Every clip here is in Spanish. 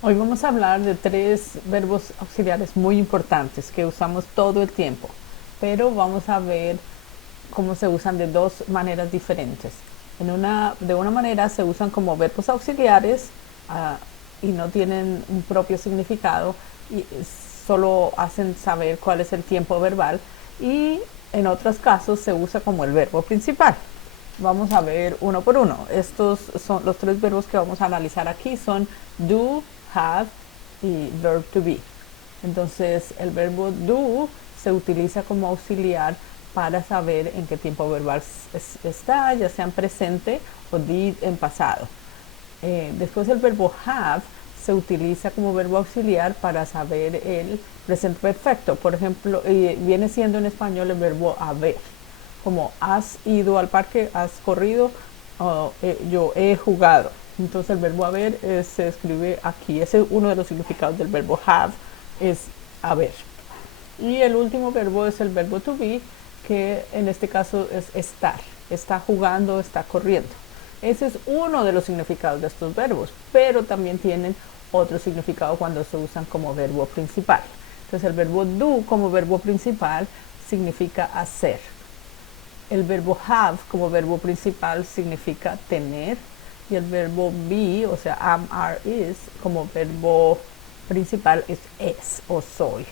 Hoy vamos a hablar de tres verbos auxiliares muy importantes que usamos todo el tiempo, pero vamos a ver cómo se usan de dos maneras diferentes. De una manera se usan como verbos auxiliares y no tienen un propio significado y solo hacen saber cuál es el tiempo verbal, y en otros casos se usa como el verbo principal. Vamos a ver uno por uno. Estos son los tres verbos que vamos a analizar aquí: son do, have y verb to be. Entonces, el verbo do se utiliza como auxiliar para saber en qué tiempo verbal está, ya sea en presente o did en pasado. Después, el verbo have se utiliza como verbo auxiliar para saber el presente perfecto. Por ejemplo, viene siendo en español el verbo haber, como has ido al parque, has corrido, yo he jugado. Entonces el verbo haber se escribe aquí. Ese es uno de los significados del verbo have, es haber. Y el último verbo es el verbo to be, que en este caso es estar. Está jugando, está corriendo. Ese es uno de los significados de estos verbos, pero también tienen otro significado cuando se usan como verbo principal. Entonces el verbo do como verbo principal significa hacer. El verbo have como verbo principal significa tener, y el verbo be, o sea, am, are, is, como verbo principal es o soy.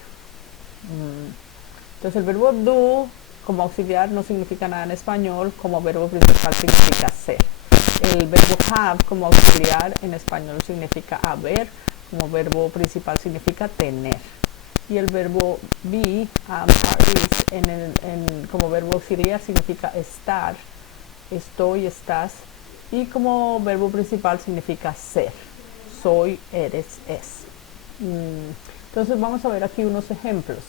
Entonces el verbo do como auxiliar no significa nada en español, como verbo principal significa ser. El verbo have como auxiliar en español significa haber, como verbo principal significa tener. Y el verbo be, are, is, como verbo auxiliar significa estar, estoy, estás, y como verbo principal significa ser, soy, eres, es. Entonces vamos a ver aquí unos ejemplos.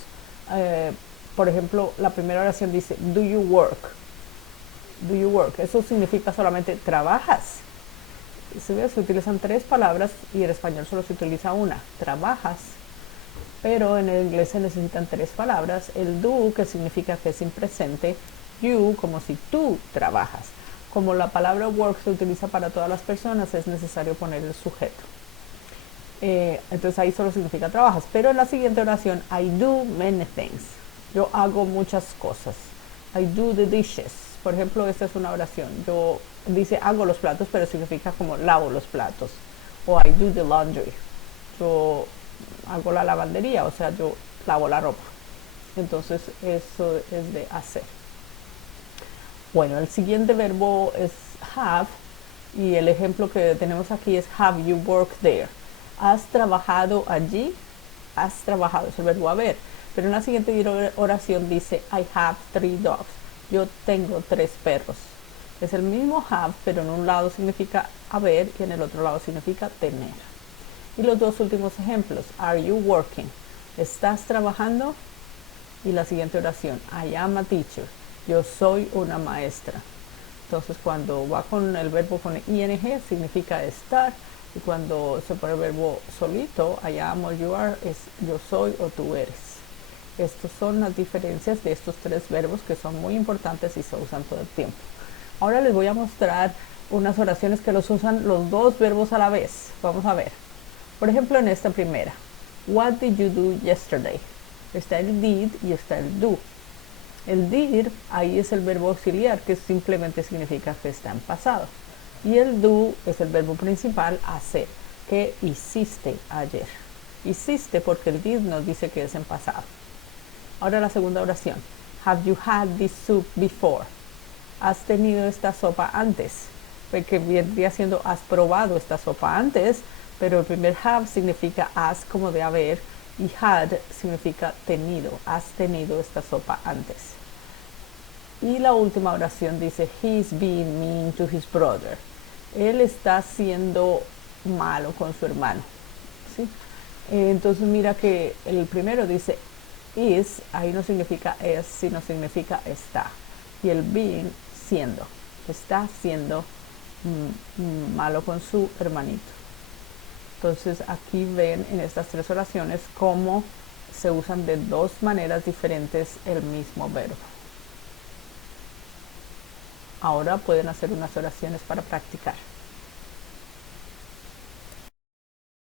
Eh, por ejemplo, la primera oración dice, do you work? Do you work? Eso significa solamente trabajas. Se utilizan tres palabras y en español solo se utiliza una, trabajas. Pero en el inglés se necesitan tres palabras: el do, que significa que es impresente; you, como si tú trabajas. Como la palabra work se utiliza para todas las personas, es necesario poner el sujeto. Entonces ahí solo significa trabajas. Pero en la siguiente oración, I do many things. Yo hago muchas cosas. I do the dishes. Por ejemplo, esta es una oración. Yo dice hago los platos, pero significa como lavo los platos. O I do the laundry. Yo hago la lavandería, o sea, yo lavo la ropa. Entonces eso es de hacer. Bueno, el siguiente verbo es have, y el ejemplo que tenemos aquí es have you worked there. ¿Has trabajado allí? Has trabajado, es el verbo haber. Pero en la siguiente oración dice I have three dogs. Yo tengo tres perros. Es el mismo have, pero en un lado significa haber y en el otro lado significa tener. Y los dos últimos ejemplos, are you working? ¿Estás trabajando? Y la siguiente oración, I am a teacher. Yo soy una maestra. Entonces cuando va con el verbo con ing significa estar, y cuando se pone el verbo solito, I am or you are, es yo soy o tú eres. Estas son las diferencias de estos tres verbos que son muy importantes y se usan todo el tiempo. Ahora les voy a mostrar unas oraciones que los usan los dos verbos a la vez. Vamos a ver. Por ejemplo, en esta primera, what did you do yesterday? Está el did y está el do. El did, ahí es el verbo auxiliar, que simplemente significa que está en pasado. Y el do es el verbo principal, hacer, que hiciste ayer. Hiciste porque el did nos dice que es en pasado. Ahora la segunda oración, have you had this soup before? ¿Has tenido esta sopa antes? Porque vendría siendo has probado esta sopa antes, pero el primer have significa has, como de haber, y had significa tenido. Has tenido esta sopa antes. Y la última oración dice he's being mean to his brother. Él está siendo malo con su hermano, ¿sí? Entonces mira que el primero dice is, ahí no significa es, sino significa está. Y el being, siendo. Está siendo malo con su hermanito. Entonces aquí ven en estas tres oraciones cómo se usan de dos maneras diferentes el mismo verbo. Ahora pueden hacer unas oraciones para practicar.